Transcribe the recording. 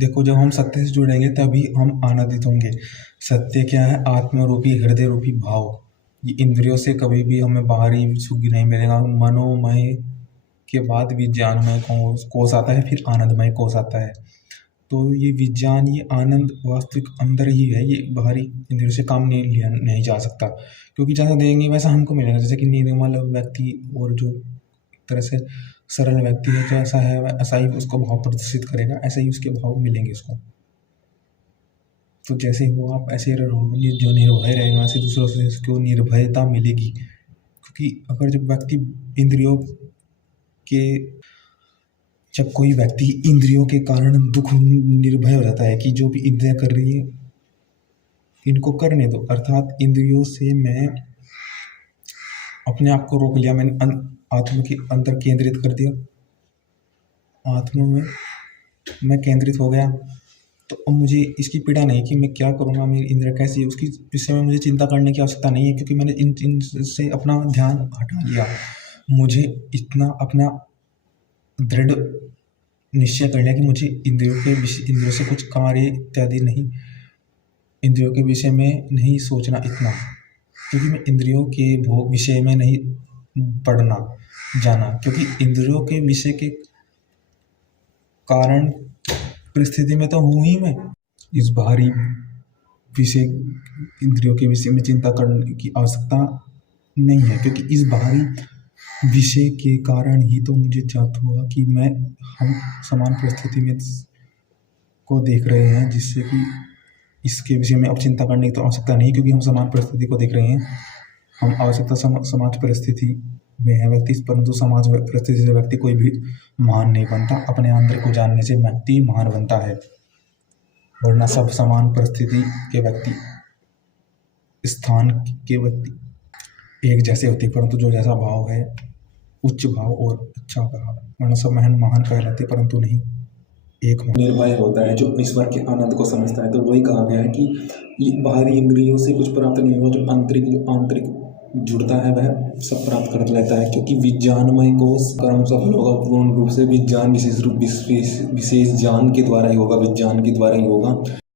देखो, जब हम सत्य से जुड़ेंगे तभी हम आनंदित होंगे। सत्य क्या है? आत्मा रूपी, हृदय रूपी भाव। ये इंद्रियों से कभी भी हमें बाहरी सुख नहीं मिलेगा। मनोमय के बाद विज्ञानमय कोष आता है, फिर आनंदमय कोष आता है। तो ये विज्ञान, ये आनंद वास्तविक अंदर ही है, ये बाहरी इंद्रियों से काम नहीं लिया नहीं जा सकता। क्योंकि जैसा देंगे वैसा हमको मिलेगा। जैसे कि निर्मल व्यक्ति और जो एक तरह से सरल व्यक्ति है, जैसा है ऐसा ही उसको भाव प्रदर्शित करेगा, ऐसे ही उसके भाव मिलेंगे उसको। तो जैसे हो आप ऐसे रहोगे, जो निर्भय रहेगा वैसे दूसरों से उसको निर्भयता मिलेगी। क्योंकि अगर जब व्यक्ति इंद्रियों के जब कोई व्यक्ति इंद्रियों के कारण दुख निर्भय हो जाता है कि जो भी इंद्रियां कर रही है इनको करने दो, अर्थात इंद्रियों से मैं अपने आप को रोक लिया, मैंने आत्मा के अंदर केंद्रित कर दिया, आत्मा में मैं केंद्रित हो गया। तो अब मुझे इसकी पीड़ा नहीं कि मैं क्या करूँगा, मेरी इंद्रिया कैसी है, उसकी विषय में मुझे चिंता करने की आवश्यकता नहीं है। क्योंकि मैंने इन से अपना ध्यान हटा लिया। मुझे इतना अपना दृढ़ निश्चय कर लिया कि मुझे इंद्रियों से कुछ कार्य इत्यादि नहीं, इंद्रियों के विषय में नहीं सोचना इतना। क्योंकि मैं इंद्रियों के भोग विषय में नहीं पढ़ना जाना। क्योंकि इंद्रियों के विषय के कारण परिस्थिति में तो हूँ ही मैं। इस बाहरी विषय, इंद्रियों के विषय में चिंता करने की आवश्यकता नहीं है। क्योंकि इस बाहरी विषय के कारण ही तो मुझे ज्ञात हुआ कि हम समान परिस्थिति में को देख रहे हैं, जिससे कि इसके विषय में अब चिंता करने की तो आवश्यकता नहीं। क्योंकि हम समान परिस्थिति को देख रहे हैं। हम आवश्यकता समाज परिस्थिति में है व्यक्ति, परंतु समाज परिस्थिति से व्यक्ति कोई भी महान नहीं बनता। अपने अंदर को जानने से व्यक्ति महान बनता है, वरना सब समान परिस्थिति के व्यक्ति, स्थान के व्यक्ति एक जैसे होते, परंतु जो जैसा भाव है, उच्च भाव और अच्छा भाव, वरना सब महान कहलाते परंतु नहीं एक निर्भय होता है जो ईश्वर के आनंद को समझता है। तो वही कहा गया है कि ये बाहरी इंद्रियों से कुछ प्राप्त नहीं होगा, जो आंतरिक जुड़ता है वह सब प्राप्त कर लेता है। क्योंकि विज्ञानमय कोष कर्म सफल होगा पूर्ण रूप से विज्ञान विशेष ज्ञान के द्वारा ही होगा, विज्ञान के द्वारा ही होगा।